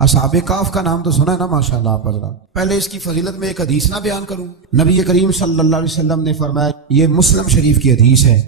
اصحاب کہف کا نام تو سنا ہے نا ماشاءاللہ آپ حضرات۔ پہلے اس کی فضیلت میں ایک حدیث نہ بیان کروں؟ نبی کریم صلی اللہ علیہ وسلم نے فرمایا، یہ مسلم شریف کی حدیث ہے،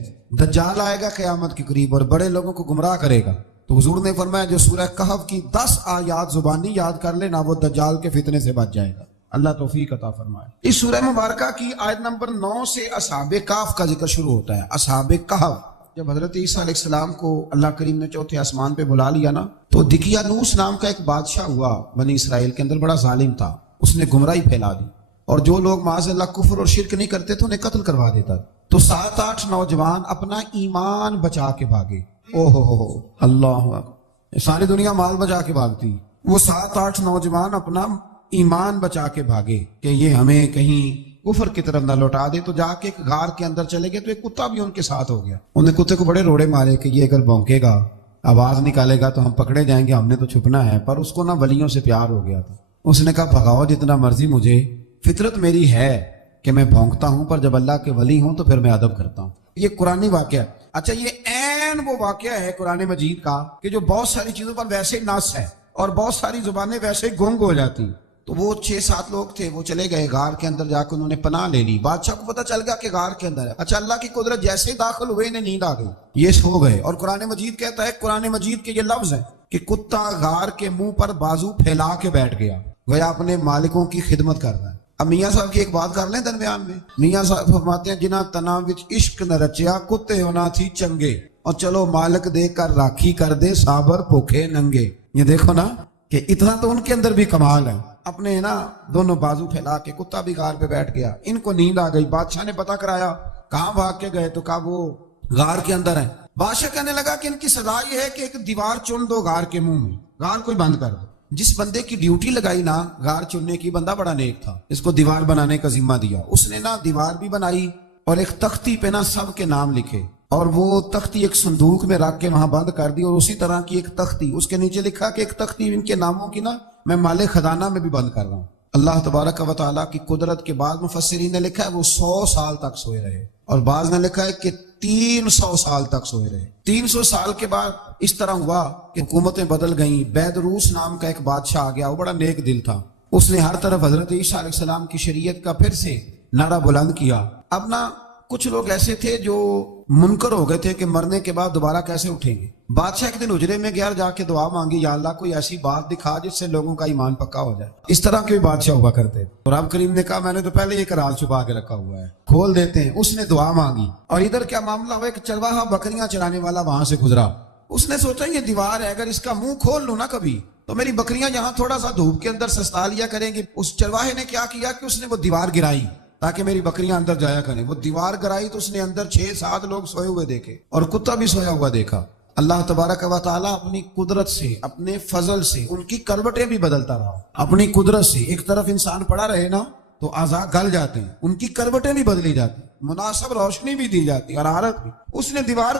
دجال آئے گا قیامت کے قریب اور بڑے لوگوں کو گمراہ کرے گا، تو حضور نے فرمایا جو سورہ کہف کی 10 آیات زبانی یاد کر لے نا، وہ دجال کے فتنے سے بچ جائے گا۔ اللہ توفیق عطا فرمائے۔ اس سورہ مبارکہ کی آیت نمبر 9 سے اصحاب کہف کا ذکر شروع ہوتا ہے۔ اصحاب کہف، جب حضرت عیسیٰ علیہ السلام کو اللہ کریم نے چوتھے آسمان پہ بلا لیا نا، تو دقیانوس نام کا ایک بادشاہ ہوا بنی اسرائیل کے اندر، بڑا ظالم تھا، اس نے گمراہی پھیلا دی، اور جو لوگ معاذ اللہ کفر اور شرک نہیں کرتے تھے انہیں قتل کروا دیتا۔ تو 7-8 نوجوان اپنا ایمان بچا کے بھاگے۔ او ہو اللہ اکبر، ساری دنیا مال بچا کے بھاگتی، وہ 7-8 نوجوان اپنا ایمان بچا کے بھاگے کہ یہ ہمیں کہیں کفر کی طرف نہ لوٹا دے۔ تو جا کے ایک غار کے اندر چلے گئے، تو ایک کتا بھی ان کے ساتھ ہو گیا۔ انہیں کتے کو بڑے روڑے مارے کہ یہ اگر بھونکے گا، آواز نکالے گا تو ہم پکڑے جائیں گے، ہم نے تو چھپنا ہے۔ پر اس کو نا ولیوں سے پیار ہو گیا تھا، اس نے کہا بھگاؤ جتنا مرضی مجھے، فطرت میری ہے کہ میں بھونکتا ہوں، پر جب اللہ کے ولی ہوں تو پھر میں ادب کرتا ہوں۔ یہ قرآنی واقعہ ہے۔ اچھا، یہ عین وہ واقعہ ہے قرآن مجید کا کہ جو بہت ساری چیزوں پر ویسے نص ہے اور بہت ساری زبانیں ویسے گنگ ہو جاتی۔ تو وہ 6-7 لوگ تھے، وہ چلے گئے غار کے اندر، جا کے انہوں نے پناہ لے لی۔ بادشاہ کو پتہ چل گیا کہ غار کے اندر ہے۔ اچھا، اللہ کی قدرت جیسے داخل ہوئے انہیں نیند آ گئی، یہ سو گئے۔ اور قرآن مجید کہتا ہے، قرآن مجید کے یہ لفظ ہیں کہ کتا غار کے منہ پر بازو پھیلا کے بیٹھ گیا، گویا اپنے مالکوں کی خدمت کر رہا ہے۔ اب میاں صاحب کی ایک بات کر لیں درمیان میں، میاں صاحب فرماتے ہیں جنہ تنا وچ عشق نہ رچیا، کتے ہونا تھی چنگے، اور چلو مالک دے کر راکھی کر دے، صابر بھوکے ننگے۔ یہ دیکھو نا کہ اتنا تو ان کے اندر بھی کمال ہے، اپنے نا دونوں بازو پھیلا کے، کتا بھی غار پہ بیٹھ گیا، ان کو نیند آ گئی۔ بادشاہ نے پتہ کرایا کہاں بھاگ کے گئے، تو کہا وہ غار کے اندر ہے۔ بادشاہ کہنے لگا کہ ان کی سزا یہ ہے کہ ایک دیوار چن دو غار کے منہ میں، غار کو بند کر دو۔ جس بندے کی ڈیوٹی لگائی نا غار چننے کی، بندہ بڑا نیک تھا، اس کو دیوار بنانے کا ذمہ دیا، اس نے نا دیوار بھی بنائی اور ایک تختی پہ نا سب کے نام لکھے، اور وہ تختی ایک صندوق میں رکھ کے وہاں بند کر دی، اور اسی طرح کی ایک تختی اس کے نیچے لکھا کہ ایک تختی ان کے ناموں کی نا میں مال خزانہ میں بھی بند کر رہا ہوں۔ اللہ تبارک و تعالیٰ کی قدرت کے بعد مفسرین نے لکھا ہے وہ 100 سال تک سوئے رہے، اور بعض نے لکھا ہے کہ 300 سال تک سوئے رہے۔ 300 سال کے بعد اس طرح ہوا کہ حکومتیں بدل گئیں۔ بیدروس نام کا ایک بادشاہ آ گیا، وہ بڑا نیک دل تھا، اس نے ہر طرف حضرت عیسیٰ علیہ السلام کی شریعت کا پھر سے نعرہ بلند کیا۔ اب نا کچھ لوگ ایسے تھے جو منکر ہو گئے تھے کہ مرنے کے بعد دوبارہ کیسے اٹھیں گے۔ بادشاہ ایک دن حجرے میں گیا، جا کے دعا مانگی، یا اللہ کوئی ایسی بات دکھا جس سے لوگوں کا ایمان پکا ہو جائے۔ اس طرح کے بھی بادشاہ ہوا کرتے، اور رب کریم نے کہا میں نے تو پہلے ایک راز چھپا کے رکھا ہوا ہے، کھول دیتے ہیں۔ اس نے دعا مانگی، اور ادھر کیا معاملہ ہوا، ایک چرواہا بکریاں چرانے والا وہاں سے گزرا، اس نے سوچا یہ دیوار ہے، اگر اس کا منہ کھول لوں نا کبھی تو میری بکریاں یہاں تھوڑا سا دھوپ کے اندر سستا لیا کریں گی۔ اس چرواہے نے کیا کیا کہ اس نے وہ دیوار گرائی تاکہ میری بکریاں اندر جایا کریں۔ وہ دیوار گرائی تو اس نے اندر 6-7 لوگ سوئے ہوئے دیکھے، اور کتا بھی سویا ہوا دیکھا۔ اللہ تبارک و تعالیٰ اپنی قدرت سے، اپنے فضل سے ان کی کروٹیں بھی بدلتا رہا۔ اپنی قدرت سے ایک طرف انسان پڑا رہے نا تو اعضاء گل جاتے ہیں، ان کی کروٹیں بھی بدلی جاتی، مناسب روشنی بھی دی جاتی اور حرارت بھی۔ اس نے دیوار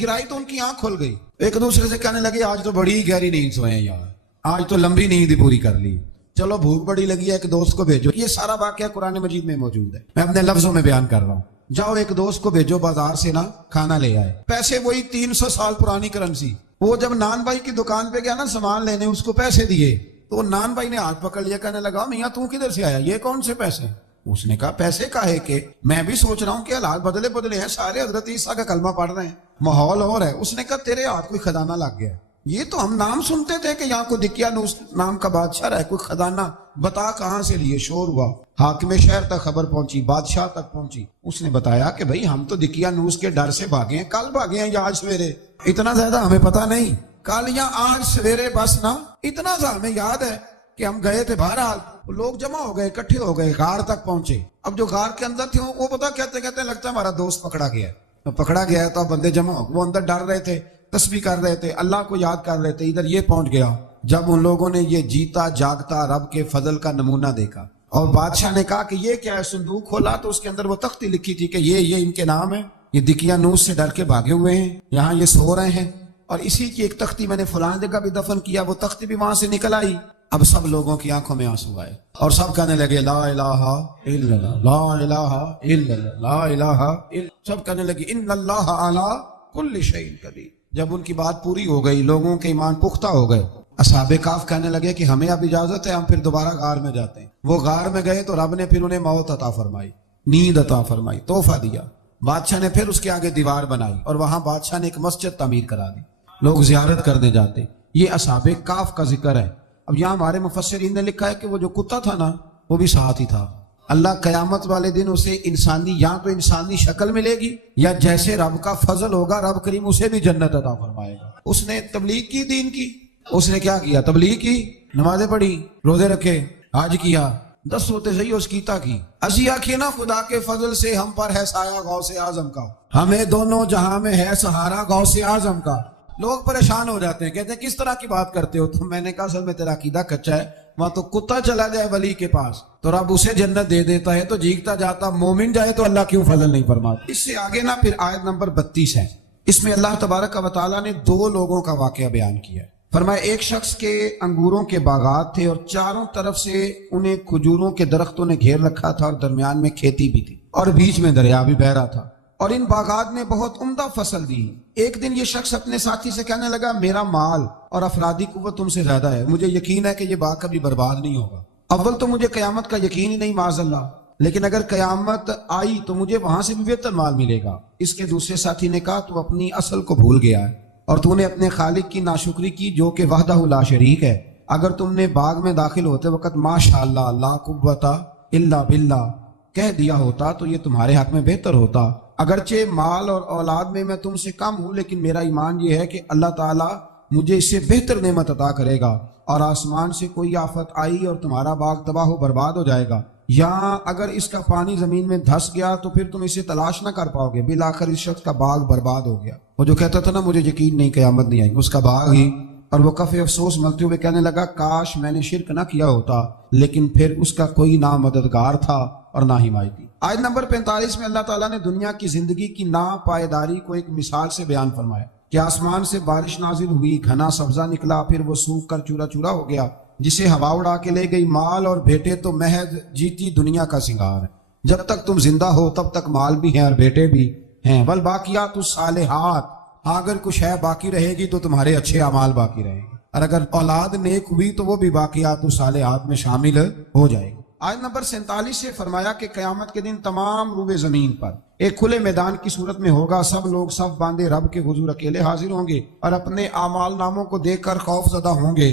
گرائی تو ان کی آنکھ کھل گئی، ایک دوسرے سے کہنے لگے آج تو بڑی گہری نیند سوئے ہیں یار، آج تو لمبی نیند پوری کر لی، چلو بھوک بڑی لگی ہے ایک دوست کو بھیجو۔ یہ سارا واقعہ قرآن مجید میں موجود ہے، میں اپنے لفظوں میں بیان کر رہا ہوں۔ جاؤ ایک دوست کو بھیجو بازار سے نا کھانا لے آئے، پیسے وہی 300 سال پرانی کرنسی۔ وہ جب نان بھائی کی دکان پہ گیا نا سامان لینے، اس کو پیسے دیے تو نان بھائی نے ہاتھ پکڑ لیا، کہنے لگا میاں تو کدھر سے آیا، یہ کون سے پیسے؟ اس نے کہا پیسے کاہے کہ میں بھی سوچ رہا ہوں کہ حالات بدلے بدلے ہیں، سارے حضرت عیسیٰ کا کلمہ پڑھ رہے ہیں، ماحول اور ہے۔ اس نے کہا تیرے ہاتھ کوئی خزانہ لگ گیا، یہ تو ہم نام سنتے تھے کہ یہاں کوئی دقیانوس نام کا بادشاہ رہے، کوئی خزانہ، بتا کہاں سے لیے؟ شور ہوا، حاکم شہر تک خبر پہنچی، بادشاہ تک پہنچی۔ اس نے بتایا کہ بھائی ہم تو دقیانوس کے ڈر سے بھاگے ہیں، کل بھاگے ہیں یا آج سویرے، اتنا زیادہ ہمیں پتہ نہیں، کل یا آج سویرے بس نا اتنا سا ہمیں یاد ہے کہ ہم گئے تھے۔ بہرحال لوگ جمع ہو گئے، اکٹھے ہو گئے، غار تک پہنچے۔ اب جو غار کے اندر تھے وہ پتہ کہتے کہتے لگتا ہے ہمارا دوست پکڑا گیا ہے، پکڑا گیا ہے۔ تو بندے جمع ہو، وہ اندر ڈر رہے تھے، تسبیح کر رہے تھے، اللہ کو یاد کر رہے تھے۔ ادھر یہ پہنچ گیا جب ان لوگوں نے یہ جیتا جاگتا رب کے فضل کا نمونہ دیکھا، اور بادشاہ نے کہا کہ یہ کیا ہے؟ صندوق کھولا تو اس کے اندر وہ تختی لکھی تھی کہ یہ ان کے نام ہے، یہ دقیانوس سے ڈر کے بھاگے ہوئے ہیں، یہاں یہ سو رہے ہیں، اور اسی کی ایک تختی میں نے فلاں جگہ بھی دفن کیا، وہ تختی بھی وہاں سے نکل آئی۔ اب سب لوگوں کی آنکھوں میں آنسو آئے، اور سب کہنے لگے لا الہ الا اللہ، لا الہ الا اللہ، لا الہ الا، سب کہنے لگے ان اللہ علی کل شیء قدیر۔ جب ان کی بات پوری ہو گئی، لوگوں کے ایمان پختہ ہو گئے، اصحاب کہف کہنے لگے کہ ہمیں اب اجازت ہے، ہم پھر دوبارہ غار میں جاتے ہیں۔ وہ غار میں گئے تو رب نے پھر انہیں موت عطا فرمائی، نیند عطا فرمائی، تحفہ دیا۔ بادشاہ نے پھر اس کے آگے دیوار بنائی اور وہاں بادشاہ نے ایک مسجد تعمیر کرا دی، لوگ زیارت کرنے جاتے۔ یہ اصحاب کہف کا ذکر ہے۔ اب یہاں ہمارے مفسرین نے لکھا ہے کہ وہ جو کتا تھا نا وہ بھی ساتھ ہی تھا۔ اللہ قیامت والے دن اسے انسانی، یا تو انسانی شکل ملے گی، یا جیسے رب کا فضل ہوگا رب کریم اسے بھی جنت عطا فرمائے گا۔ اس نے تبلیغ کی، دین کی، اس نے کیا کیا؟ تبلیغ کی، نمازیں پڑھی، روزے رکھے، حج کیا، 10 ہوتے صحیح اس کیتا کی۔ اسی آخیے نا خدا کے فضل سے ہم پر ہے سایہ غوث اعظم کا، ہمیں دونوں جہاں میں ہے سہارا غوث اعظم کا۔ لوگ پریشان ہو جاتے ہیں، کہتے ہیں کس طرح کی بات کرتے ہو؟ تو میں نے کہا اصل میں تیرا عقیدہ کچا ہے۔ وہاں تو کتا چلا جائے ولی کے پاس تو رب اسے جنت دے دیتا ہے، تو جیگتا جاتا مومن جائے تو اللہ کیوں فضل نہیں فرماتا؟ اس سے آگے نا پھر آیت نمبر 32 ہے، اس میں اللہ تبارک و تعالیٰ نے 2 لوگوں کا واقعہ بیان کیا ہے۔ فرمایا ایک شخص کے انگوروں کے باغات تھے اور چاروں طرف سے انہیں کھجوروں کے درختوں نے گھیر رکھا تھا اور درمیان میں کھیتی بھی تھی اور بیچ میں دریا بھی بہہ رہا تھا، اور ان باغات میں بہت عمدہ فصل دی۔ ایک دن یہ شخص اپنے ساتھی سے کہنے لگا میرا مال اور افرادی قوت تم سے زیادہ ہے، مجھے یقین ہے کہ یہ باغ کبھی برباد نہیں ہوگا۔ اول تو مجھے قیامت کا یقین ہی نہیں معاذ اللہ، لیکن اگر قیامت آئی تو مجھے وہاں سے بھی بہتر مال ملے گا۔ اس کے دوسرے ساتھی نے کہا تو اپنی اصل کو بھول گیا ہے اور تو نے اپنے خالق کی ناشکری کی جو کہ وحدہ لا شریک ہے۔ اگر تم نے باغ میں داخل ہوتے وقت ماشاءاللہ لا قوت الا باللہ کہہ دیا ہوتا تو یہ تمہارے حق میں بہتر ہوتا۔ اگرچہ مال اور اولاد میں تم سے کم ہوں، لیکن میرا ایمان یہ ہے کہ اللہ تعالیٰ مجھے اس سے بہتر نعمت عطا کرے گا، اور آسمان سے کوئی آفت آئی اور تمہارا باغ تباہ و برباد ہو جائے گا، یا اگر اس کا پانی زمین میں دھس گیا تو پھر تم اسے تلاش نہ کر پاؤ گے۔ بالآخر اس شخص کا باغ برباد ہو گیا۔ وہ جو کہتا تھا نا مجھے یقین نہیں قیامت نہیں آئے گی، اس کا باغ ہی، اور وہ کفِ افسوس ملتے ہوئے کہنے لگا کاش میں نے شرک نہ کیا ہوتا، لیکن پھر اس کا کوئی نہ مددگار تھا اور نہ حمایتی۔ آیت نمبر 45 میں اللہ تعالیٰ نے دنیا کی زندگی کی ناپائیداری کو ایک مثال سے بیان فرمایا کہ آسمان سے بارش نازل ہوئی، گھنا سبزہ نکلا، پھر وہ سوکھ کر چورا چورا ہو گیا، جسے ہوا اڑا کے لے گئی۔ مال اور بیٹے تو محض جیتی دنیا کا سنگار ہے، جب تک تم زندہ ہو تب تک مال بھی ہیں اور بیٹے بھی ہیں۔ والباقیات الصالحات، اگر کچھ ہے باقی رہے گی تو تمہارے اچھے اعمال باقی رہیں گے، اور اگر اولاد نیک ہوئی تو وہ بھی باقیات الصالحات میں شامل ہو جائے گی۔ آیت نمبر 47 سے فرمایا کہ قیامت کے دن تمام روئے زمین پر ایک کھلے میدان کی صورت میں ہوگا، سب لوگ صف باندھے رب کے حضور اکیلے حاضر ہوں گے اور اپنے اعمال ناموں کو دیکھ کر خوف زدہ ہوں گے،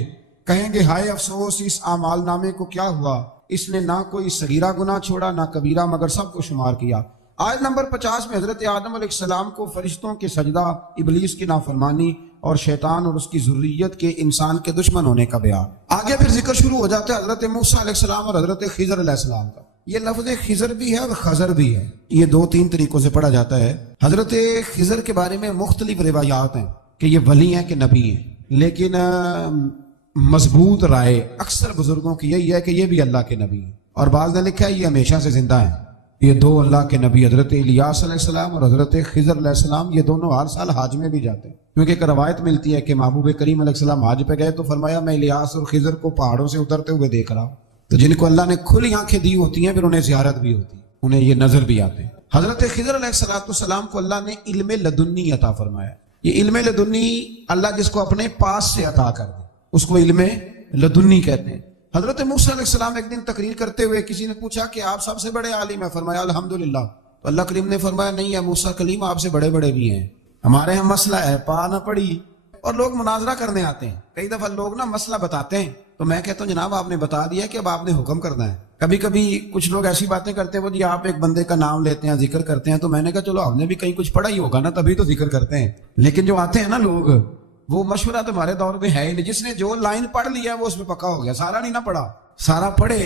کہیں گے ہائے افسوس اس اعمال نامے کو کیا ہوا، اس نے نہ کوئی صغیرہ گناہ چھوڑا نہ کبیرہ، مگر سب کو شمار کیا۔ آیت نمبر 50 میں حضرت آدم علیہ السلام کو فرشتوں کے سجدہ، ابلیس کی نافرمانی اور شیطان اور اس کی ذریت کے انسان کے دشمن ہونے کا بیان۔ آگے پھر ذکر شروع ہو جاتا ہے حضرت موسیٰ علیہ السلام اور حضرت خضر علیہ السلام کا۔ یہ لفظ خضر بھی ہے اور خضر بھی ہے، یہ 2-3 طریقوں سے پڑھا جاتا ہے۔ حضرت خضر کے بارے میں مختلف روایات ہیں کہ یہ ولی ہیں کہ نبی ہیں، لیکن مضبوط رائے اکثر بزرگوں کی یہی ہے کہ یہ بھی اللہ کے نبی ہیں، اور بعض نے لکھا ہے یہ ہمیشہ سے زندہ ہیں۔ یہ 2 اللہ کے نبی حضرت الیاس علیہ السلام اور حضرت خضر علیہ السلام، یہ دونوں ہر سال حج میں بھی جاتے ہیں، کیونکہ ایک روایت ملتی ہے کہ محبوب کریم علیہ السلام حج پہ گئے تو فرمایا میں الیاس اور خضر کو پہاڑوں سے اترتے ہوئے دیکھ رہا ہوں۔ تو جن کو اللہ نے کھلی آنکھیں دی ہوتی ہیں پھر انہیں زیارت بھی ہوتی ہے، انہیں یہ نظر بھی آتے ہیں۔ حضرت خضر علیہ السلام کو اللہ نے علم لدنی عطا فرمایا۔ یہ علم لدنی اللہ جس کو اپنے پاس سے عطا کر دے اس کو علم لدنی کہتے ہیں۔ حضرت موسیٰ علیہ السلام ایک دن تقریر کرتے ہوئے کسی نے پوچھا کہ آپ سب سے بڑے عالم ہیں، فرمایا الحمدللہ۔ تو اللہ کریم نے فرمایا نہیں ہے موسیٰ کلیم آپ سے بڑے بڑے بھی ہیں، ہمارے یہاں مسئلہ ہے پا نہ پڑی، اور لوگ مناظرہ کرنے آتے ہیں۔ کئی دفعہ لوگ نا مسئلہ بتاتے ہیں تو میں کہتا ہوں جناب آپ نے بتا دیا کہ اب آپ نے حکم کرنا ہے۔ کبھی کبھی کچھ لوگ ایسی باتیں کرتے ہیں وہ جی آپ ایک بندے کا نام لیتے ہیں ذکر کرتے ہیں، تو میں نے کہا چلو ہم نے بھی کہیں کچھ پڑھا ہی ہوگا نا تبھی تو ذکر کرتے ہیں، لیکن جو آتے ہیں نا لوگ وہ مشورہ تمہارے دور میں ہے ہی نہیں، جس نے جو لائن پڑھ لیا ہے وہ اس میں پکا ہو گیا، سارا نہیں نہ پڑھا، سارا پڑھے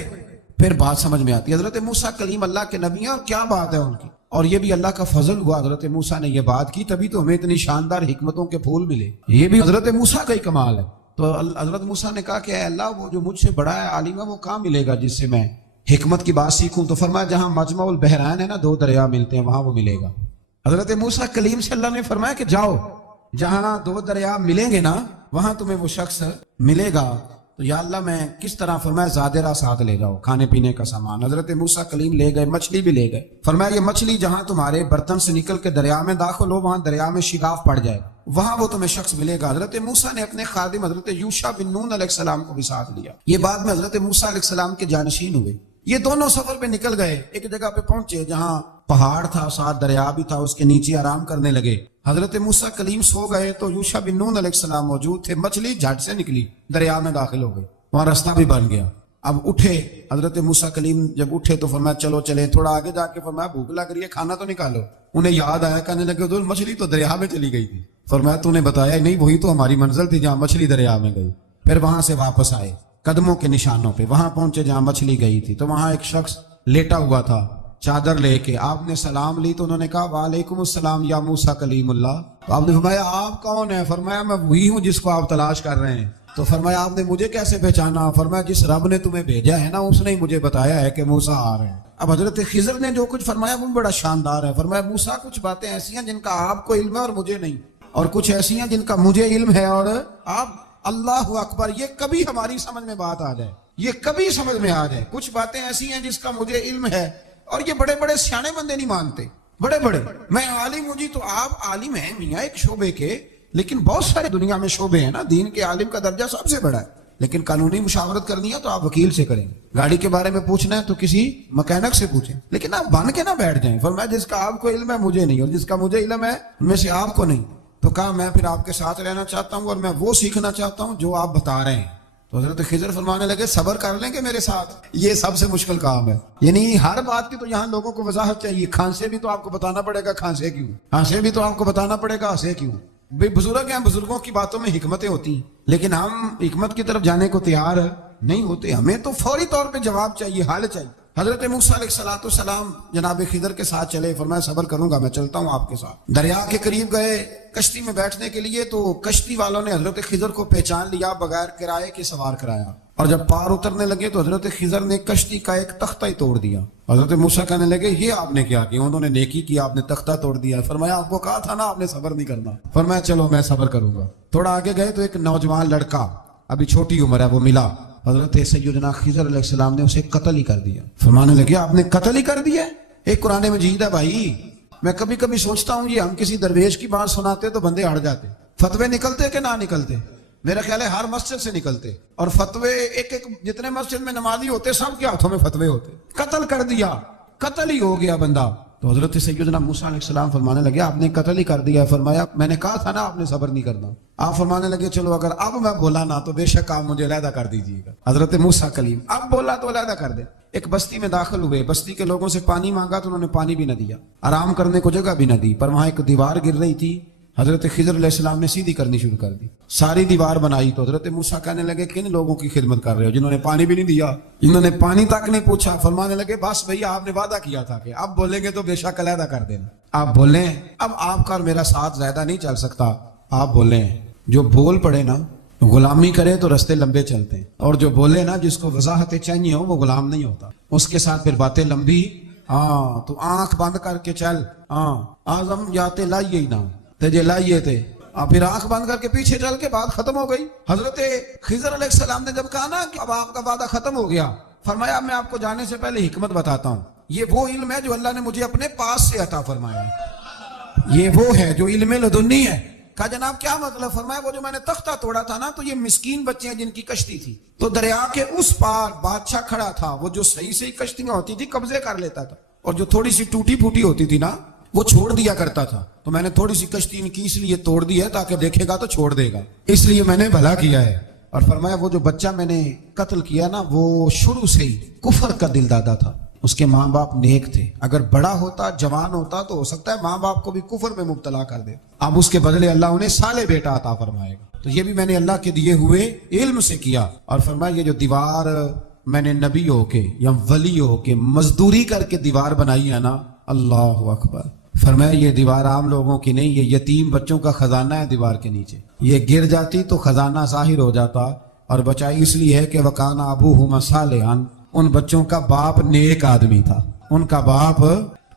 پھر بات سمجھ میں آتی ہے۔ حضرت موسیٰ کلیم اللہ کے نبی ہیں اور کیا بات ہے ان کی، اور یہ بھی اللہ کا فضل ہوا حضرت موسیٰ نے یہ بات کی تبھی تو ہمیں اتنی شاندار حکمتوں کے پھول ملے، یہ بھی حضرت موسیٰ کا ہی کمال ہے۔ تو حضرت موسیٰ نے کہا کہ اے اللہ وہ جو مجھ سے بڑا ہے عالم ہے وہ کہاں ملے گا جس سے میں حکمت کی بات سیکھوں؟ تو فرمایا جہاں مجمع البحرین ہے نا 2 دریا ملتے ہیں وہاں وہ ملے گا۔ حضرت موسیٰ کلیم سے اللہ نے فرمایا کہ جاؤ جہاں 2 دریا ملیں گے نا وہاں تمہیں وہ شخص ملے گا۔ تو یا اللہ میں کس طرح؟ فرمایا زادرہ ساتھ لے جاؤ، کھانے پینے کا سامان۔ حضرت موسیٰ کلیم لے گئے، مچھلی بھی لے گئے۔ فرمایا یہ مچھلی جہاں تمہارے برتن سے نکل کے دریا میں داخل ہو، وہاں دریا میں شگاف پڑ جائے گا، وہاں وہ تمہیں شخص ملے گا۔ حضرت موسیٰ نے اپنے خادم حضرت یوشع بن نون علیہ السلام کو بھی ساتھ لیا۔ یہ بعد میں حضرت موسیٰ علیہ السلام کے جانشین ہوئے۔ یہ دونوں سفر پہ نکل گئے، ایک جگہ پہ پہنچے جہاں پہاڑ تھا، ساتھ دریا بھی تھا، اس کے نیچے آرام کرنے لگے۔ حضرت موسیٰ کلیم سو گئے تو یوشع بن نون علیہ السلام موجود تھے۔ مچھلی جھٹ سے نکلی، دریا میں داخل ہو گئی، وہاں راستہ بھی بن گیا۔ اب اٹھے حضرت موسیٰ کلیم، جب اٹھے تو فرمایا چلو چلیں۔ تھوڑا آگے جا کے فرمایا بھوک لگ رہی ہے، کھانا تو نکالو۔ انہیں یاد آیا، کہنے لگے حضور مچھلی تو دریا میں چلی گئی تھی۔ فرمایا تو نے بتایا ہی نہیں، وہی تو ہماری منزل تھی جہاں مچھلی دریا میں گئی۔ پھر وہاں سے واپس آئے قدموں کے نشانوں پہ، وہاں پہنچے جہاں مچھلی گئی تھی، تو وہاں ایک شخص لیٹا ہوا تھا چادر لے کے۔ آپ نے سلام لی تو انہوں نے کہا وعلیکم السلام یا موسیٰ کلیم اللہ۔ تو آپ نے فرمایا آپ کون ہیں؟ فرمایا میں وہی ہوں جس کو آپ تلاش کر رہے ہیں۔ تو فرمایا آپ نے مجھے کیسے پہچانا؟ فرمایا جس رب نے تمہیں بھیجا ہے نا، اس نے ہی مجھے بتایا ہے کہ موسیٰ آ رہے ہیں۔ اب حضرت خضر نے جو کچھ فرمایا وہ بڑا شاندار ہے۔ فرمایا موسیٰ کچھ باتیں ایسی ہیں جن کا آپ کو علم ہے اور مجھے نہیں، اور کچھ ایسی ہیں جن کا مجھے علم ہے اور آپ۔ اللہ اکبر، یہ کبھی ہماری سمجھ میں بات آ جائے، یہ کبھی سمجھ میں آ جائے۔ کچھ باتیں ایسی ہیں جس کا مجھے علم ہے، اور یہ بڑے بڑے سیانے بندے نہیں مانتے، بڑے بڑے میں عالم ہوں جی، تو آپ عالم ہیں میاں ایک شعبے کے، لیکن بہت سارے دنیا میں شعبے ہیں نا۔ دین کے عالم کا درجہ سب سے بڑا ہے، لیکن قانونی مشاورت کرنی ہے تو آپ وکیل سے کریں، گاڑی کے بارے میں پوچھنا ہے تو کسی مکینک سے پوچھیں، لیکن آپ بن کے نہ بیٹھ جائیں۔ فرمایا جس کا آپ کو علم ہے مجھے نہیں، اور جس کا مجھے علم ہے ان میں سے آپ کو نہیں۔ تو کہا میں پھر آپ کے ساتھ رہنا چاہتا ہوں اور میں وہ سیکھنا چاہتا ہوں جو آپ بتا رہے ہیں۔ تو حضرت خضر فرمانے لگے صبر کر لیں گے میرے ساتھ، یہ سب سے مشکل کام ہے۔ یعنی ہر بات کی تو یہاں لوگوں کو وضاحت چاہیے۔ کھانسے بھی تو آپ کو بتانا پڑے گا کھانسے کیوں، ہنسے بھی تو آپ کو بتانا پڑے گا ہنسے کیوں۔ بھئی بزرگ ہیں، بزرگوں کی باتوں میں حکمتیں ہوتی ہیں، لیکن ہم حکمت کی طرف جانے کو تیار نہیں ہوتے۔ ہمیں تو فوری طور پہ جواب چاہیے، حل چاہیے۔ حضرت موسیٰ علیہ السلام جناب خضر کے ساتھ چلے۔ فرمایا صبر کروں گا، میں چلتا ہوں آپ کے ساتھ۔ دریا کے قریب گئے کشتی میں بیٹھنے کے لیے، تو کشتی والوں نے حضرت خضر کو پہچان لیا، بغیر کرائے کے سوار کرایا، اور جب پار اترنے لگے تو حضرت خضر نے کشتی کا ایک تختہ ہی توڑ دیا۔ حضرت موسیٰ کہنے لگے یہ آپ نے کیا کیا؟ انہوں نے نیکی کی، آپ نے تختہ توڑ دیا۔ فرمایا آپ کو کہا تھا نا آپ نے صبر نہیں کرنا۔ فرمایا چلو میں صبر کروں گا۔ تھوڑا آگے گئے تو ایک نوجوان لڑکا، ابھی چھوٹی عمر ہے، وہ ملا۔ حضرت سیدنا خضر علیہ السلام نے اسے قتل ہی کر دیا۔ فرمانے لگے آپ نے قتل ہی کر دیا؟ ایک قرآن مجید ہے بھائی، میں کبھی کبھی سوچتا ہوں یہ ہم کسی درویش کی بات سناتے تو بندے ہٹ جاتے، فتوے نکلتے کہ نہ نکلتے؟ میرا خیال ہے ہر مسجد سے نکلتے، اور فتوے ایک جتنے مسجد میں نمازی ہوتے سب کے ہاتھوں میں فتوے ہوتے۔ قتل کر دیا، قتل ہی ہو گیا بندہ۔ تو حضرت سیدنا موسیٰ علیہ السلام فرمانے لگے آپ نے قتل ہی کر دیا۔ فرمایا میں نے کہا تھا نا آپ نے صبر نہیں کرنا۔ آپ فرمانے لگے چلو اگر اب میں بولا نا تو بے شک آپ مجھے علیحدہ کر دیجیے گا۔ حضرت موسیٰ کلیم اب بولا تو علیحدہ کر دے۔ ایک بستی میں داخل ہوئے، بستی کے لوگوں سے پانی مانگا تو انہوں نے پانی بھی نہ دیا، آرام کرنے کو جگہ بھی نہ دی، پر وہاں ایک دیوار گر رہی تھی، حضرت خضر علیہ السلام نے سیدھی کرنی شروع کر دی، ساری دیوار بنائی۔ تو حضرت موسیٰ کہنے لگے کن لوگوں کی خدمت کر رہے ہو جنہوں نے پانی بھی نہیں دیا، جنہوں نے پانی تک نہیں پوچھا؟ فرمانے لگے بس بھیا آپ نے وعدہ کیا تھا کہ اب بولیں گے تو بے شک علیحدہ کر دینا، آپ بولیں اب آپ کا اور میرا ساتھ زیادہ نہیں چل سکتا، آپ بولیں۔ جو بول پڑے نا غلامی کرے تو رستے لمبے چلتے ہیں، اور جو بولے نا جس کو وضاحتیں چاہیے ہو وہ غلام نہیں ہوتا، اس کے ساتھ پھر باتیں لمبی۔ ہاں تو آنکھ بند کر کے چل، ہاں آزم جاتے لائیے ہی نہ تجھے لائیے تھے، پھر آنکھ بند کر کے پیچھے چل کے بات ختم ہو گئی۔ حضرت خضر علیہ السلام نے جب کہا نا کہ اب آپ کا وعدہ ختم ہو گیا، فرمایا میں آپ کو جانے سے پہلے حکمت بتاتا ہوں، یہ وہ علم ہے جو اللہ نے مجھے اپنے پاس سے عطا فرمایا ہے، یہ وہ ہے جو علم لدنی ہے۔ کہا جناب کیا مطلب؟ فرمایا وہ جو میں نے تختہ توڑا تھا نا، تو یہ مسکین بچے ہیں جن کی کشتی تھی، تو دریا کے اس پار بادشاہ کھڑا تھا، وہ جو صحیح صحیح کشتیاں ہوتی تھی قبضے کر لیتا تھا، اور جو تھوڑی سی ٹوٹی پھوٹی ہوتی تھی نا وہ چھوڑ دیا کرتا تھا، تو میں نے تھوڑی سی کشتی ان کی اس لیے توڑ دی ہے تاکہ دیکھے گا تو چھوڑ دے گا، اس لیے میں نے بھلا کیا ہے۔ اور فرمایا وہ جو بچہ میں نے قتل کیا نا وہ شروع سے ہی کفر کا دل دادا تھا، اس کے ماں باپ نیک تھے، اگر بڑا ہوتا جوان ہوتا تو ہو سکتا ہے ماں باپ کو بھی کفر میں مبتلا کر دے، اب اس کے بدلے اللہ انہیں صالح بیٹا عطا فرمائے گا، تو یہ بھی میں نے اللہ کے دیے ہوئے علم سے کیا۔ اور فرمایا یہ جو دیوار میں نے نبی ہو کے یا ولی ہو کے مزدوری کر کے دیوار بنائی ہے نا، اللہ اکبر، فرمایا یہ دیوار عام لوگوں کی نہیں، یہ یتیم بچوں کا خزانہ ہے دیوار کے نیچے، یہ گر جاتی تو خزانہ ظاہر ہو جاتا، اور بچائی اس لیے ہے کہ وَكَانَ أَبُوهُمَا صَالِحًا، ان بچوں کا باپ نیک آدمی تھا، ان کا باپ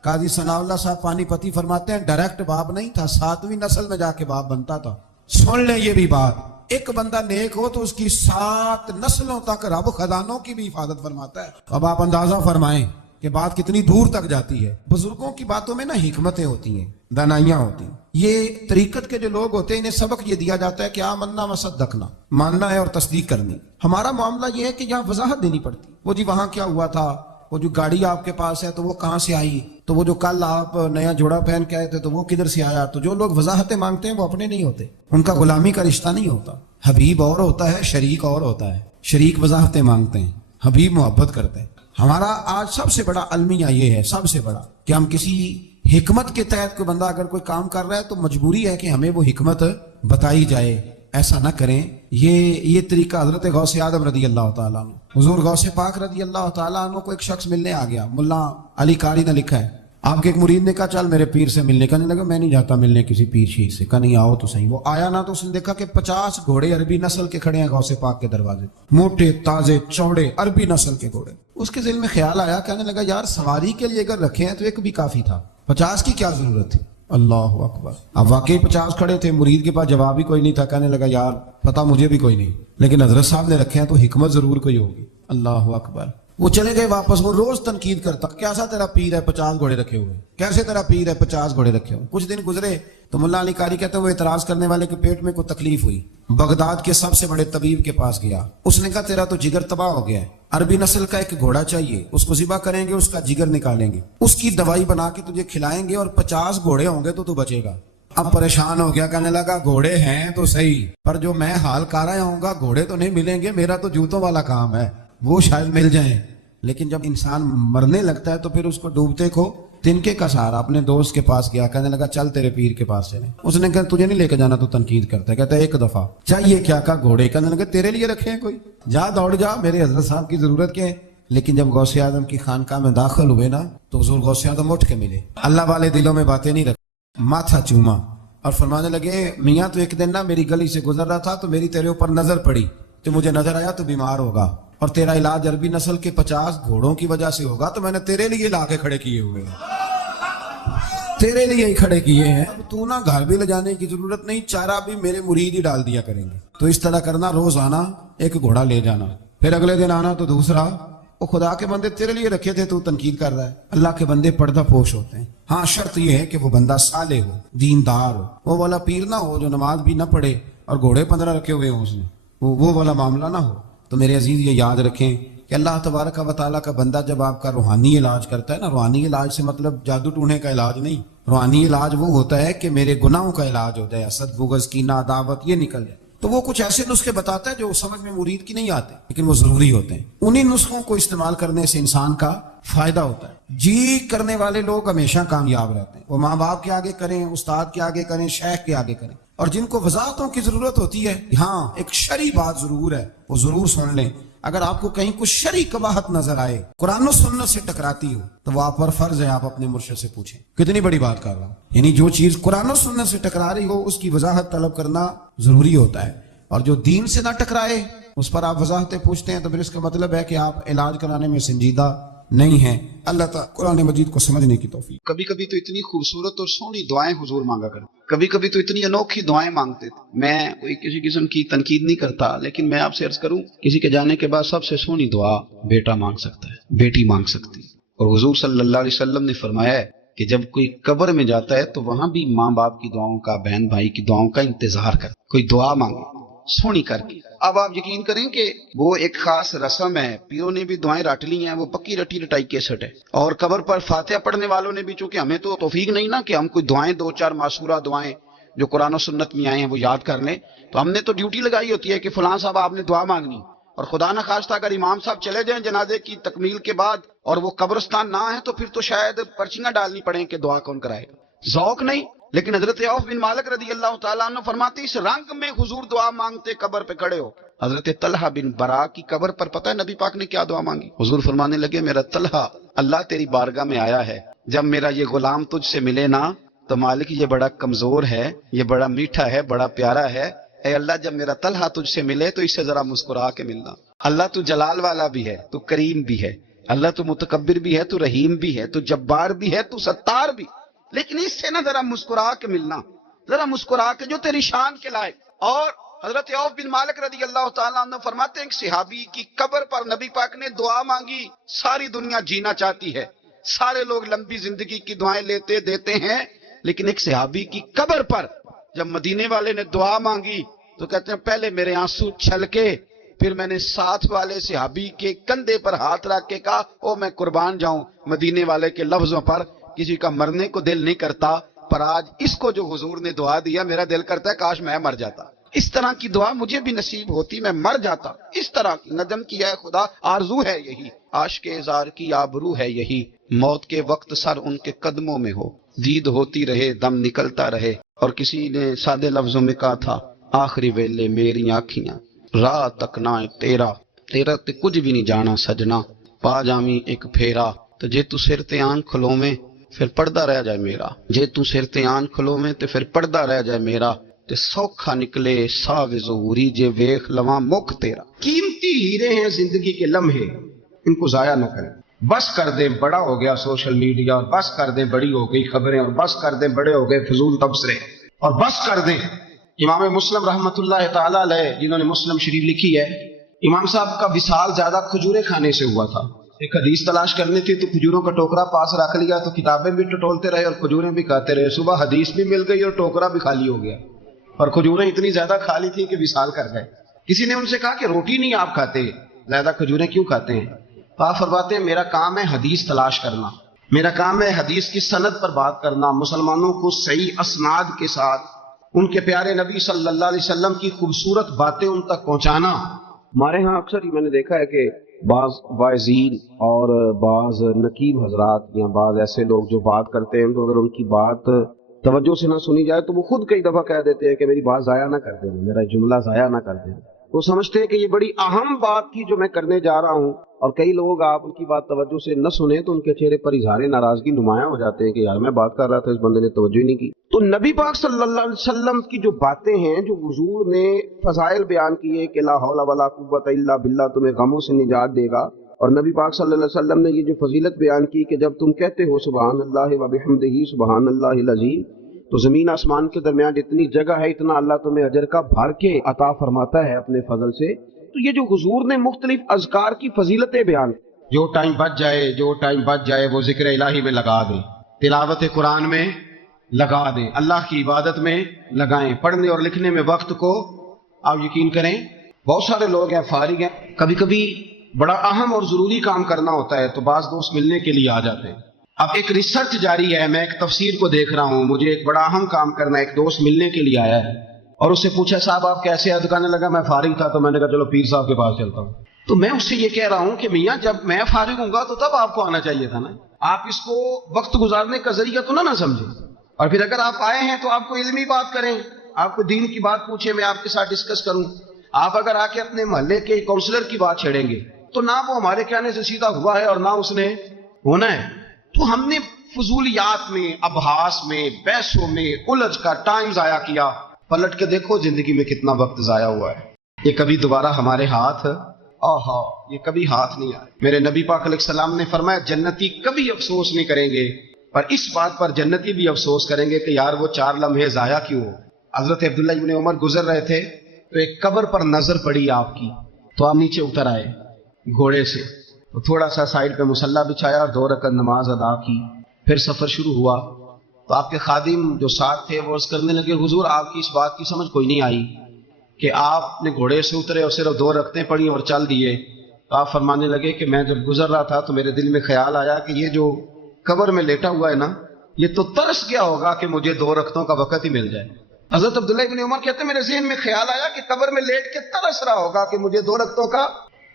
قاضی ثناء اللہ صاحب پانی پتی فرماتے ہیں ڈائریکٹ باپ نہیں تھا، 7ویں نسل میں جا کے باپ بنتا تھا۔ سن لیں یہ بھی بات، ایک بندہ نیک ہو تو اس کی 7 نسلوں تک رب خزانوں کی بھی حفاظت فرماتا ہے۔ اب آپ اندازہ فرمائیں کہ بات کتنی دور تک جاتی ہے۔ بزرگوں کی باتوں میں نا حکمتیں ہوتی ہیں، دانائیاں ہوتی ہیں۔ یہ طریقت کے جو لوگ ہوتے ہیں انہیں سبق یہ دیا جاتا ہے کہ آمنا و صدقنا، ماننا ہے اور تصدیق کرنی۔ ہمارا معاملہ یہ ہے کہ یہاں وضاحت دینی پڑتی، وہ جی وہاں کیا ہوا تھا، وہ جو گاڑی آپ کے پاس ہے تو وہ کہاں سے آئی، تو وہ جو کل آپ نیا جوڑا پہن کے آئے تھے تو وہ کدھر سے آیا۔ تو جو لوگ وضاحتیں مانگتے ہیں وہ اپنے نہیں ہوتے، ان کا غلامی کا رشتہ نہیں ہوتا۔ حبیب اور ہوتا ہے، شریک اور ہوتا ہے۔ شریک وضاحتیں مانگتے ہیں، حبیب محبت کرتے ہیں۔ ہمارا آج سب سے بڑا المیہ یہ ہے، سب سے بڑا، کہ ہم کسی حکمت کے تحت کوئی بندہ اگر کوئی کام کر رہا ہے تو مجبوری ہے کہ ہمیں وہ حکمت بتائی جائے۔ ایسا نہ کریں۔ یہ طریقہ حضرت غوث اعظم رضی اللہ تعالیٰ عنہ، حضور غوث پاک رضی اللہ تعالیٰ عنہ کو ایک شخص ملنے آ گیا۔ ملا علی قاری نے لکھا ہے، آپ کے ایک مرید نے کہا چل میرے پیر سے ملنے۔ کہنے لگا میں نہیں جاتا ملنے کسی پیر شیر سے۔ کہا نہیں آؤ تو صحیح۔ وہ آیا نا تو اس نے دیکھا کہ 50 گھوڑے عربی نسل کے کھڑے ہیں غوث پاک کے دروازے، موٹے تازے چوڑے عربی نسل کے گھوڑے۔ اس کے ذہن میں خیال آیا، کہنے لگا یار سواری کے لیے اگر رکھے ہیں تو ایک بھی کافی تھا، 50 کی کیا ضرورت تھی؟ اللہ اکبر۔ اب واقعی 50 کھڑے تھے، مرید کے پاس جواب ہی کوئی نہیں تھا۔ کہنے لگا یار پتا مجھے بھی کوئی نہیں، لیکن حضرت صاحب نے رکھے ہیں تو حکمت ضرور کوئی ہوگی۔ اللہ اکبر۔ وہ چلے گئے واپس۔ وہ روز تنقید کرتا، کیسا تیرا پیر ہے 50 گھوڑے رکھے ہوئے، کیسے تیرا پیر ہے 50 گھوڑے رکھے ہوئے۔ کچھ دن گزرے تو ملا علی قاری کہتے ہیں وہ اعتراض کرنے والے کے پیٹ میں کوئی تکلیف ہوئی، بغداد کے سب سے بڑے طبیب کے پاس گیا۔ اس نے کہا تیرا تو جگر تباہ ہو گیا ہے، عربی نسل کا ایک گھوڑا چاہیے، اس کو ذبح کریں گے، اس کا جگر نکالیں گے، اس کی دوائی بنا کے تجھے کھلائیں گے اور 50 گھوڑے ہوں گے تو بچے گا۔ اب پریشان ہو گیا، کہنے لگا گھوڑے ہیں تو صحیح، پر جو میں حال کر رہا ہوں گا گھوڑے تو نہیں ملیں گے، میرا تو جوتوں والا کام ہے، وہ شاید مل جائیں۔ لیکن جب انسان مرنے لگتا ہے تو پھر اس کو ڈوبتے کو تنکے کا سہارا۔ اپنے دوست کے پاس گیا، کہنے لگا چل تیرے پیر کے پاس چلیں۔ اس نے کہا تجھے نہیں لے کے جانا، تو تنقید کرتا ہے۔ کہتا ہے ایک دفعہ چاہیے کیا؟ کہا گھوڑے۔ کہنے لگا تیرے لیے رکھے ہیں کوئی، جا دوڑ جا، میرے حضرت صاحب کی ضرورت کیا ہے؟ لیکن جب غوث اعظم کی خانقاہ میں داخل ہوئے نا تو حضور غوث اعظم اٹھ کے ملے، اللہ والے دلوں میں باتیں نہیں رکھتے، ماتھا چوما اور فرمانے لگے میاں تو ایک دن نا میری گلی سے گزر رہا تھا تو میری تیرے اوپر نظر پڑی، تو مجھے نظر آیا تو بیمار ہوگا اور تیرا علاج عربی نسل کے 50 گھوڑوں کی وجہ سے ہوگا، تو میں نے تیرے لیے لا کے کھڑے کیے ہوئے ہیں، تیرے لیے ہی کھڑے کیے ہیں۔ تو نہ گھر بھی لے جانے کی ضرورت نہیں، چارہ بھی میرے مرید ہی ڈال دیا کریں گے۔ تو اس طرح کرنا، روز آنا ایک گھوڑا لے جانا، پھر اگلے دن آنا تو دوسرا۔ وہ خدا کے بندے تیرے لیے رکھے تھے، تو تنقید کر رہا ہے۔ اللہ کے بندے پردہ پوش ہوتے ہیں، ہاں شرط یہ ہے کہ وہ بندہ صالح ہو، دیندار ہو، وہ والا پیر نہ ہو جو نماز بھی نہ پڑھے اور گھوڑے 15 رکھے ہوئے ہوں اس نے، وہ والا معاملہ نہ ہو۔ تو میرے عزیز یہ یاد رکھیں کہ اللہ تبارک و تعالیٰ کا بندہ جب آپ کا روحانی علاج کرتا ہے نا، روحانی علاج سے مطلب جادو ٹونے کا علاج نہیں، روحانی علاج وہ ہوتا ہے کہ میرے گناہوں کا علاج ہوتا ہے، حسد بغض کینہ عداوت یہ نکل جائے۔ تو وہ کچھ ایسے نسخے بتاتا ہے جو سمجھ میں مرید کی نہیں آتے، لیکن وہ ضروری ہوتے ہیں۔ انہی نسخوں کو استعمال کرنے سے انسان کا فائدہ ہوتا ہے۔ جی کرنے والے لوگ ہمیشہ کامیاب رہتے ہیں، وہ ماں باپ کے آگے کریں، استاد کے آگے کریں، شیخ کے آگے کریں۔ اور جن کو وضاحتوں کی ضرورت ہوتی ہے، ہاں ایک شرعی بات ضرور ہے، وہ ضرور سن لیں۔ اگر آپ کو کہیں کچھ شرعی قباحت نظر آئے، قرآن و سنت سے ٹکراتی ہو، تو وہ آپ پر فرض ہے آپ اپنے مرشد سے پوچھیں۔ کتنی بڑی بات کر رہا ہوں، یعنی جو چیز قرآن و سنت سے ٹکرا رہی ہو اس کی وضاحت طلب کرنا ضروری ہوتا ہے، اور جو دین سے نہ ٹکرائے اس پر آپ وضاحتیں پوچھتے ہیں تو پھر اس کا مطلب ہے کہ آپ علاج کرانے میں سنجیدہ نہیں ہیں۔ اللہ تعالیٰ قرآن مجید کو سمجھنے کی توفیق۔ کبھی کبھی تو اتنی خوبصورت اور سونی دعائیں حضور مانگا کرتے، کبھی کبھی تو اتنی انوکھی دعائیں مانگتے تھے۔ میں کوئی کسی قسم کی تنقید نہیں کرتا، لیکن میں آپ سے عرض کروں، کسی کے جانے کے بعد سب سے سونی دعا بیٹا مانگ سکتا ہے، بیٹی مانگ سکتی ہے۔ اور حضور صلی اللہ علیہ وسلم نے فرمایا ہے کہ جب کوئی قبر میں جاتا ہے تو وہاں بھی ماں باپ کی دعاؤں کا، بہن بھائی کی دعاؤں کا انتظار کر، کوئی دعا مانگے سونی کر کے۔ اب آپ یقین کریں کہ وہ ایک خاص رسم ہے، پیروں نے بھی دعائیں رٹ لی ہیں، وہ پکی رٹی رٹائی کیسٹ ہے، اور قبر پر فاتحہ پڑھنے والوں نے بھی، چونکہ ہمیں تو توفیق نہیں نا کہ ہم کوئی دعائیں 2-4 معصورہ دعائیں جو قرآن و سنت میں آئے ہیں وہ یاد کر لیں، تو ہم نے تو ڈیوٹی لگائی ہوتی ہے کہ فلاں صاحب آپ نے دعا مانگنی، اور خدا نہ خواستہ اگر امام صاحب چلے جائیں جنازے کی تکمیل کے بعد اور وہ قبرستان نہ ہے تو پھر تو شاید پرچیاں ڈالنی پڑیں کہ دعا کون کرائے گا، ذوق نہیں۔ لیکن حضرت عوف بن مالک رضی اللہ تعالیٰ عنہ فرماتے اس رنگ میں حضور دعا مانگتے قبر پہ کھڑے ہو۔ حضرت طلحہ بن برا کی قبر پر پتہ ہے نبی پاک نے کیا دعا مانگی؟ حضور فرمانے لگے میرا طلحہ، اللہ تیری بارگاہ میں آیا ہے، جب میرا یہ غلام تجھ سے ملے نا تو مالک یہ بڑا کمزور ہے، یہ بڑا میٹھا ہے، بڑا پیارا ہے، اے اللہ جب میرا طلحہ تجھ سے ملے تو اس سے ذرا مسکرا کے ملنا۔ اللہ تو جلال والا بھی ہے، تو کریم بھی ہے، اللہ تو متکبر بھی ہے، تو رحیم بھی ہے، تو جبار بھی ہے، تو ستار بھی، لیکن اس سے نہ ذرا مسکرا کے ملنا، ذرا مسکرا کے جو تیری شان کے لائق۔ اور حضرت عوف بن مالک رضی اللہ تعالیٰ عنہ فرماتے ہیں کہ صحابی کی قبر پر نبی پاک نے دعا مانگی. ساری دنیا جینا چاہتی ہے, سارے لوگ لمبی زندگی کی دعائیں لیتے دیتے ہیں, لیکن ایک صحابی کی قبر پر جب مدینے والے نے دعا مانگی تو کہتے ہیں پہلے میرے آنسو چھلکے, پھر میں نے ساتھ والے صحابی کے کندھے پر ہاتھ رکھ کے کہا او میں قربان جاؤں, مدینے والے کے لفظوں پر کسی کا مرنے کو دل نہیں کرتا, پر آج اس کو جو حضور نے دعا دیا میرا دل کرتا ہے کاش میں مر جاتا, اس طرح کی دعا مجھے بھی نصیب ہوتی, میں مر جاتا. اس طرح کی ندم کی ہے خدا, آرزو ہے یہی, عاشق ازار کی آبرو ہے یہی, موت کے وقت سر ان کے قدموں میں ہو, دید ہوتی رہے دم نکلتا رہے. اور کسی نے سادے لفظوں میں کہا تھا آخری ویلے میری آنکھیاں راہ تک نہ تیرا, تیرا تے کچھ بھی نہیں جانا سجنا, پا جامی ایک پھیرا, تو جے تو سر تے آنکھ کھلو میں پھر پردہ رہ جائے میرا, جے تو سر تے آنکھ کھلو میں تے پھر پردہ رہ جائے میرا, تے سوکھا نکلے ساو ظہوری جے ویخ لواں مکھ تیرا. قیمتی ہیرے ہیں زندگی کے لمحے, ان کو ضائع نہ کریں. بس کر دیں بڑا ہو گیا سوشل میڈیا, اور بس کر دیں بڑی ہو گئی خبریں, اور بس کر دیں بڑے ہو گئے فضول تبصرے, اور بس کر دیں. امام مسلم رحمۃ اللہ تعالی علیہ جنہوں نے مسلم شریف لکھی ہے, امام صاحب کا وصال زیادہ کھجورے کھانے سے ہوا تھا. ایک حدیث تلاش کرنی تھی تو کھجوروں کا ٹوکرا پاس رکھ لیا, تو کتابیں بھی ٹٹولتے رہے اور کھجوریں بھی کھاتے رہے. صبح حدیث بھی مل گئی اور ٹوکرا بھی خالی ہو گیا, اور کھجوریں اتنی زیادہ کھا لی تھی کہ وصال کر گئے. کسی نے ان سے کہا کہ روٹی نہیں آپ کھاتے, زیادہ کھجوریں کیوں کھاتے ہیں؟ آپ فرماتے ہیں میرا کام ہے حدیث تلاش کرنا, میرا کام ہے حدیث کی سند پر بات کرنا, مسلمانوں کو صحیح اسناد کے ساتھ ان کے پیارے نبی صلی اللہ علیہ وسلم کی خوبصورت باتیں ان تک پہنچانا. ہمارے ہاں اکثر میں نے دیکھا ہے کہ بعض واعظین اور بعض نقیب حضرات یا بعض ایسے لوگ جو بات کرتے ہیں, تو اگر ان کی بات توجہ سے نہ سنی جائے تو وہ خود کئی دفعہ کہہ دیتے ہیں کہ میری بات ضائع نہ کر دینا, میرا جملہ ضائع نہ کر دینا. وہ سمجھتے ہیں کہ یہ بڑی اہم بات تھی جو میں کرنے جا رہا ہوں, اور کئی لوگ آپ ان کی بات توجہ سے نہ سنیں تو ان کے چہرے پر اظہار ناراضگی نمایاں ہو جاتے ہیں کہ یار میں بات کر رہا تھا, اس بندے نے توجہ ہی نہیں کی. تو نبی پاک صلی اللہ علیہ وسلم کی جو باتیں ہیں, جو حضور نے فضائل بیان کیے کہ لا حول ولا قوت الا باللہ تمہیں غموں سے نجات دے گا, اور نبی پاک صلی اللہ علیہ وسلم نے یہ جو فضیلت بیان کی کہ جب تم کہتے ہو سبحان اللہ و بحمدہ سبحان اللہ العظیم, تو زمین آسمان کے درمیان جتنی جگہ ہے اتنا اللہ تمہیں اجر کا بھر کے عطا فرماتا ہے اپنے فضل سے. تو یہ جو حضور نے مختلف اذکار کی فضیلتیں بیان, جو ٹائم بچ جائے وہ ذکر الہی میں لگا دیں, تلاوت قرآن میں لگا دیں, اللہ کی عبادت میں لگائیں, پڑھنے اور لکھنے میں وقت کو آپ یقین کریں بہت سارے لوگ ہیں فارغ ہیں, کبھی کبھی بڑا اہم اور ضروری کام کرنا ہوتا ہے تو بعض دوست ملنے کے لیے آ جاتے ہیں. اب ایک ریسرچ جاری ہے, میں ایک تفسیر کو دیکھ رہا ہوں, مجھے ایک بڑا اہم کام کرنا ہے, ایک دوست ملنے کے لیے آیا ہے اور اس سے پوچھا صاحب آپ کیسے ہیں؟ کہنے لگا میں فارغ تھا, تو میں نے کہا چلو پیر صاحب کے پاس چلتا ہوں. تو میں اس سے یہ کہہ رہا ہوں کہ میاں جب میں فارغ ہوں گا تو تب آپ کو آنا چاہیے تھا نا, آپ اس کو وقت گزارنے کا ذریعہ تو نہ سمجھیں, اور پھر اگر آپ آئے ہیں تو آپ کو علمی بات کریں, آپ کو دین کی بات پوچھیں, میں آپ کے ساتھ ڈسکس کروں. آپ اگر آ کے اپنے محلے کے کونسلر کی بات چھیڑیں گے تو نہ وہ ہمارے کہنے سے سیدھا ہوا ہے اور نہ اس نے ہونا ہے. تو ہم نے فضولیات میں, ابحاث میں, بحثوں میں الجھ کا ٹائم ضائع کیا. پلٹ کے دیکھو زندگی میں کتنا وقت ضائع ہوا ہے. یہ کبھی دوبارہ ہمارے ہاتھ یہ کبھی ہاتھ نہیں آئے. میرے نبی پاک علیہ السلام نے فرمایا جنتی کبھی افسوس نہیں کریں گے, پر اس بات پر جنتی بھی افسوس کریں گے کہ یار وہ 4 لمحے ضائع کیوں ہو. حضرت عبداللہ ابن عمر گزر رہے تھے تو ایک قبر پر نظر پڑی آپ کی, تو آپ نیچے اتر آئے گھوڑے سے, تو تھوڑا سا سائڈ پہ مصلی بچھایا اور 2 رکعت نماز ادا کی. پھر سفر شروع ہوا تو آپ کے خادم جو ساتھ تھے وہ عرض کرنے لگے حضور آپ کی اس بات کی سمجھ کوئی نہیں آئی کہ آپ نے گھوڑے سے اترے اور صرف 2 رکعتیں پڑھی اور چل دیے. تو آپ فرمانے لگے کہ میں جب گزر رہا تھا تو میرے دل میں خیال آیا کہ یہ جو قبر میں لیٹا ہوا ہے نا, یہ تو ترس گیا ہوگا کہ مجھے 2 رکعتوں کا وقت ہی مل جائے. حضرت عبداللہ ابن عمر کہتے ہیں میرے ذہن میں خیال آیا کہ قبر میں لیٹ کے ترس رہا ہوگا کہ مجھے 2 رکعتوں کا,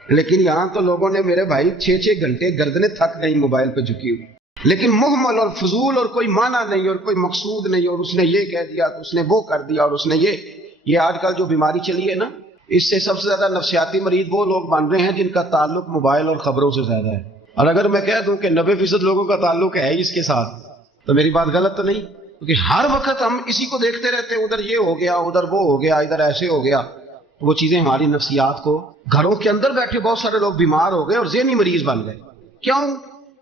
لیکن یہاں تو لوگوں نے میرے بھائی 6 گھنٹے گردنیں تھک گئی موبائل پہ جھکی ہوئی, لیکن محمل اور فضول اور کوئی معنی نہیں اور کوئی مقصود نہیں, اور اس نے یہ کہہ دیا تو اس نے وہ کر دیا, اور اس نے یہ آج کل جو بیماری چلی ہے نا, اس سے سب سے زیادہ نفسیاتی مریض وہ لوگ بن رہے ہیں جن کا تعلق موبائل اور خبروں سے زیادہ ہے. اور اگر میں کہہ دوں کہ 90% لوگوں کا تعلق ہے اس کے ساتھ تو میری بات غلط تو نہیں, کیونکہ ہر وقت ہم اسی کو دیکھتے رہتے ہیں, ادھر یہ ہو گیا, ادھر وہ ہو گیا, ادھر ایسے ہو گیا. تو وہ چیزیں ہماری نفسیات کو, گھروں کے اندر بیٹھے بہت سارے لوگ بیمار ہو گئے اور ذہنی مریض بن گئے. کیوں؟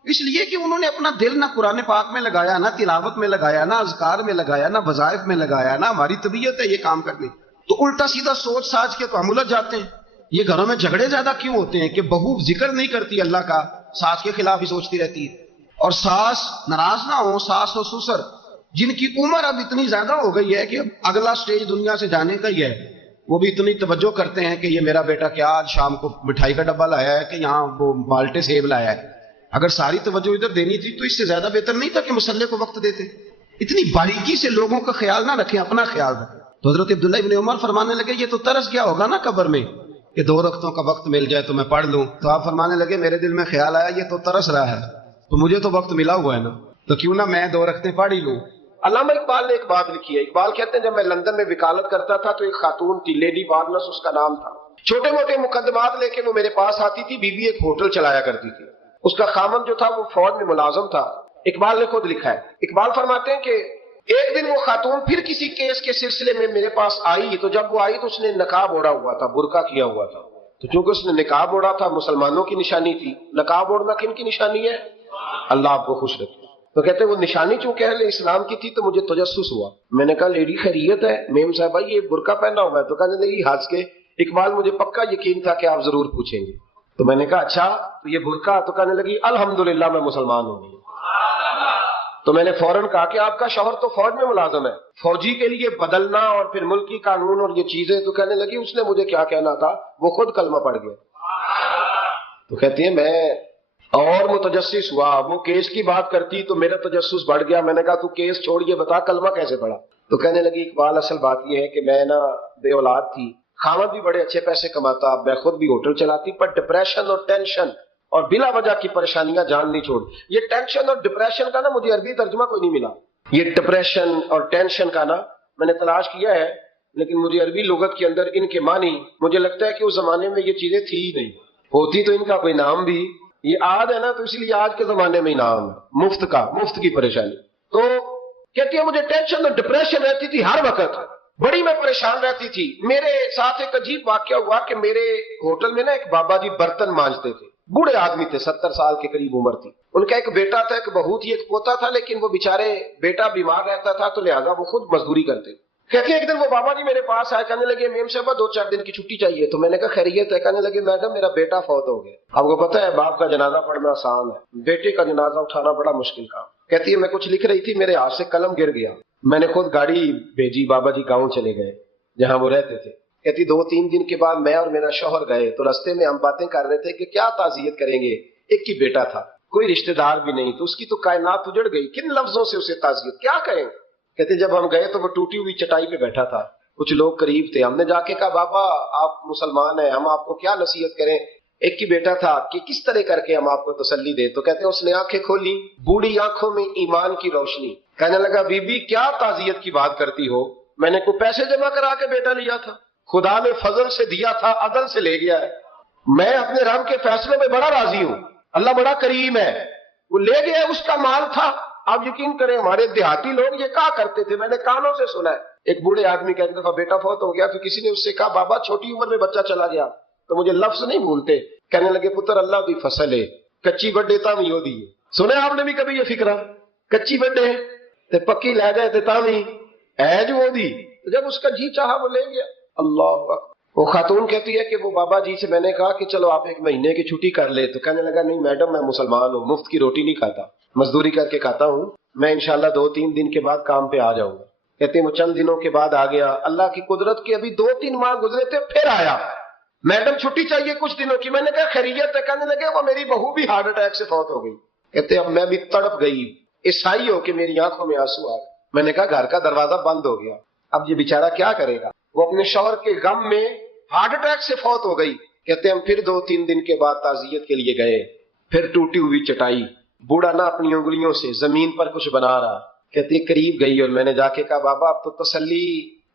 اس لیے کہ انہوں نے اپنا دل نہ قرآن پاک میں لگایا, نہ تلاوت میں لگایا, نہ اذکار میں لگایا, نہ وظائف میں لگایا, نہ ہماری طبیعت ہے یہ کام کرنے. تو الٹا سیدھا سوچ ساچ کے تو ہم الجھ جاتے ہیں. یہ گھروں میں جھگڑے زیادہ کیوں ہوتے ہیں کہ بہو ذکر نہیں کرتی اللہ کا, ساس کے خلاف ہی سوچتی رہتی ہے. اور ساس ناراض نہ ہو, ساس اور سسر جن کی عمر اب اتنی زیادہ ہو گئی ہے کہ اب اگلا سٹیج دنیا سے جانے کا ہی ہے, وہ بھی اتنی توجہ کرتے ہیں کہ یہ میرا بیٹا کیا آج شام کو مٹھائی کا ڈبہ لایا ہے کہ یہاں وہ بالٹے سیب لایا ہے. اگر ساری توجہ ادھر دینی تھی تو اس سے زیادہ بہتر نہیں تھا کہ مسئلے کو وقت دیتے. اتنی باریکی سے لوگوں کا خیال نہ رکھیں, اپنا خیال رکھیں. تو حضرت عبداللہ ابن عمر فرمانے لگے یہ تو ترس گیا ہوگا نا قبر میں کہ 2 رکعتوں کا وقت مل جائے تو میں پڑھ لوں. تو آپ فرمانے لگے میرے دل میں خیال آیا یہ تو ترس رہا ہے, تو مجھے تو وقت ملا ہوا ہے نا, تو کیوں نہ میں 2 رکعتیں پڑھ ہی لوں. علامہ اقبال نے ایک بات لکھی ہے. اقبال کہتے ہیں جب میں لندن میں وکالت کرتا تھا تو ایک خاتون تھی, لیڈی وارنس اس کا نام تھا. چھوٹے موٹے مقدمات لے کے وہ میرے پاس آتی تھی. بی بی ایک ہوٹل چلایا کرتی تھی. اس کا خامن جو تھا وہ فوج میں ملازم تھا. اقبال نے خود لکھا ہے, اقبال فرماتے ہیں کہ ایک دن وہ خاتون پھر کسی کیس کے سلسلے میں میرے پاس آئی, تو جب وہ آئی تو اس نے نقاب اوڑھا ہوا تھا, برقع کیا ہوا تھا. تو چونکہ اس نے نقاب اوڑھا تھا, مسلمانوں کی نشانی تھی. نقاب اوڑھنا کن کی نشانی ہے؟ اللہ آپ کو خوش رکھے. تو کہتے ہیں وہ نشانی چونکہ اہل اسلام کی تھی تو مجھے تجسس ہوا. میں نے کہا لیڈی خیریت ہے؟ میم صاحبہ یہ برقع پہنا ہوا ہے. تو کہنے لگی ہنس کے, اقبال مجھے پکا یقین تھا کہ آپ ضرور پوچھیں گے. تو میں نے کہا اچھا تو یہ برقع؟ تو کہنے لگی الحمدللہ میں مسلمان ہوں گی. تو میں نے فوراً کہا کہ آپ کا شوہر تو فوج میں ملازم ہے, فوجی کے لیے بدلنا اور پھر ملکی قانون اور یہ چیزیں. تو کہنے لگی اس نے مجھے کیا کہنا تھا, وہ خود کلمہ پڑھ گیا. تو کہتی ہے میں اور متجسس ہوا, وہ کیس کی بات کرتی تو میرا تجسس بڑھ گیا. میں نے کہا تو کیس چھوڑ یہ بتا کلمہ کیسے پڑھا؟ تو کہنے لگی اقبال اصل بات یہ ہے کہ میں نا بے اولاد تھی, خاوند بھی بڑے اچھے پیسے کماتا, میں خود بھی ہوٹل چلاتی, پر ڈپریشن اور ٹینشن اور بلا وجہ کی پریشانیاں جان نہیں چھوڑ. یہ ٹینشن اور ڈپریشن کا نا مجھے عربی ترجمہ کوئی نہیں ملا. یہ ڈپریشن اور ٹینشن کا نا میں نے تلاش کیا ہے, لیکن مجھے عربی لغت کے اندر ان کے معنی مجھے لگتا ہے کہ اس زمانے میں یہ چیزیں تھی ہی نہیں. ہوتی تو ان کا کوئی نام بھی, یہ آج ہے نا تو اس لیے آج کے زمانے میں ہی نام ہے, مفت کا, مفت کی پریشانی. تو کہتی ہے مجھے ٹینشن اور ڈپریشن رہتی تھی ہر وقت, بڑی میں پریشان رہتی تھی. میرے ساتھ ایک عجیب واقعہ ہوا کہ میرے ہوٹل میں نا ایک بابا جی برتن مانجتے تھے, بوڑھے آدمی تھے, 70 سال کے قریب عمر تھی. ان کا ایک بیٹا تھا, ایک بہو تھی, ایک پوتا تھا, لیکن وہ بیچارے بیٹا بیمار رہتا تھا تو لہٰذا وہ خود مزدوری کرتے. کہتے ہیں ایک دن وہ بابا جی میرے پاس آئے, کہنے لگے میم صاحبہ 2-4 دن کی چھٹی چاہیے. تو میں نے کہا خیریت ہے؟ کہنے لگے میڈم میرا بیٹا فوت ہو گیا. آپ کو پتا ہے باپ کا جنازہ پڑھنا آسان ہے, بیٹے کا جنازہ اٹھانا بڑا مشکل کام. کہتی ہے میں کچھ لکھ رہی تھی, میرے ہاتھ سے قلم گر گیا. میں نے خود گاڑی بھیجی, بابا جی گاؤں چلے گئے جہاں وہ رہتے تھے. کہتی 2-3 دن کے بعد میں اور میرا شوہر گئے تو رستے میں ہم باتیں کر رہے تھے کہ کیا تعزیت کریں گے. ایک کی بیٹا تھا, کوئی رشتہ دار بھی نہیں, تو اس کی تو کائنات اجڑ گئی, کن لفظوں سے اسے تعزیت کیا کہیں. کہتے جب ہم گئے تو وہ ٹوٹی ہوئی چٹائی پہ بیٹھا تھا, کچھ لوگ قریب تھے. ہم نے جا کے کہا بابا آپ مسلمان ہیں, ہم آپ کو کیا نصیحت کریں. ایک کی بیٹا تھا کہ کس طرح کر کے ہم آپ کو تسلی دیں. تو کہتے ہیں اس نے آنکھیں کھولی, بوڑھی آنکھوں میں ایمان کی روشنی. کہنے لگا بی بی کیا تعزیت کی بات کرتی ہو, میں نے کوئی پیسے جمع کرا کے بیٹا لیا تھا, خدا نے فضل سے دیا تھا, عدل سے لے گیا ہے. میں اپنے رب کے فیصلوں پہ بڑا راضی ہوں, اللہ بڑا کریم ہے, وہ لے گیا, اس کا مال تھا. آپ یقین کریں ہمارے دیہاتی لوگ یہ کہا کرتے تھے, میں نے کانوں سے سنا ہے. ایک بوڑھے آدمی کا ایک دفعہ بیٹا فوت ہو گیا تو کسی نے اس سے کہا بابا چھوٹی عمر میں بچہ چلا گیا, تو مجھے لفظ نہیں بھولتے. کہنے لگے پتر اللہ دی فصل ہے, کچی بڈے تام ہی ہو دی. سنے آپ نے بھی کبھی یہ فکرہ, کچی بڈے تے پکی لے گئے تے تام ہی ہے جو ہو دی. جب اس کا جی چاہا وہ لے گیا. اللہ اکبر. وہ خاتون کہتی ہے کہ وہ بابا جی سے میں نے کہا کہ چلو آپ 1 مہینے کی چھٹی کر لے. تو کہنے لگا نہیں میڈم میں مسلمان ہوں, مفت کی روٹی نہیں کھاتا, مزدوری کر کے کھاتا ہوں, میں انشاءاللہ 2-3 دن کے بعد کام پہ آ جاؤں گا. کہتے ہیں وہ چند دنوں کے بعد آ گیا. اللہ کی قدرت کے ابھی 2-3 ماہ گزرے تھے پھر آیا, میڈم چھٹی چاہیے کچھ دنوں کی. میں نے کہا خیریت ہے؟ کہنے لگے وہ میری بہو بھی ہارٹ اٹیک سے فوت ہو گئی. کہتے اب میں بھی تڑپ گئی, عیسائی ہو کے میری آنکھوں میں آنسو آ گئے. میں نے کہا گھر کا دروازہ بند ہو گیا, اب یہ بیچارہ کیا کرے گا. وہ اپنے شوہر کے غم میں ہارٹ اٹیک سے فوت ہو گئی. کہتے ہم پھر 2-3 دن کے بعد تعزیت کے لیے گئے, پھر ٹوٹی ہوئی چٹائی, بوڑھا نہ اپنی انگلیوں سے زمین پر کچھ بنا رہا. کہتے قریب گئی اور میں نے جا کے کہا بابا اب تو تسلی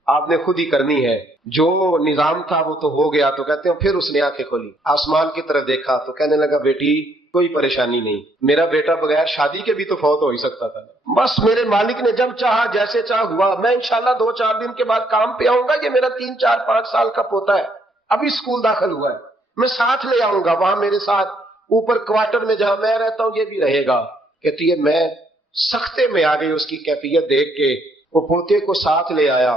آپ نے خود ہی کرنی ہے, جو نظام تھا وہ تو ہو گیا. تو کہتے ہیں پھر اس نے آنکھیں کھولی, آسمان کی طرف دیکھا تو کہنے لگا بیٹی کوئی پریشانی نہیں, میرا بیٹا بغیر شادی کے بھی تو فوت ہو ہی سکتا تھا, بس میرے مالک نے جب چاہا جیسے چاہ ہوا. میں انشاءاللہ 2-4 دن کے بعد کام پہ آؤں گا. یہ میرا 3-4-5 سال کا پوتا ہے, ابھی اسکول داخل ہوا ہے, میں ساتھ لے آؤں گا, وہاں میرے ساتھ اوپر کوارٹر میں جہاں میں رہتا ہوں یہ بھی رہے گا. کہتی ہے میں سختے میں آ گئی اس کی کیفیت دیکھ کے. وہ پوتے کو ساتھ لے آیا,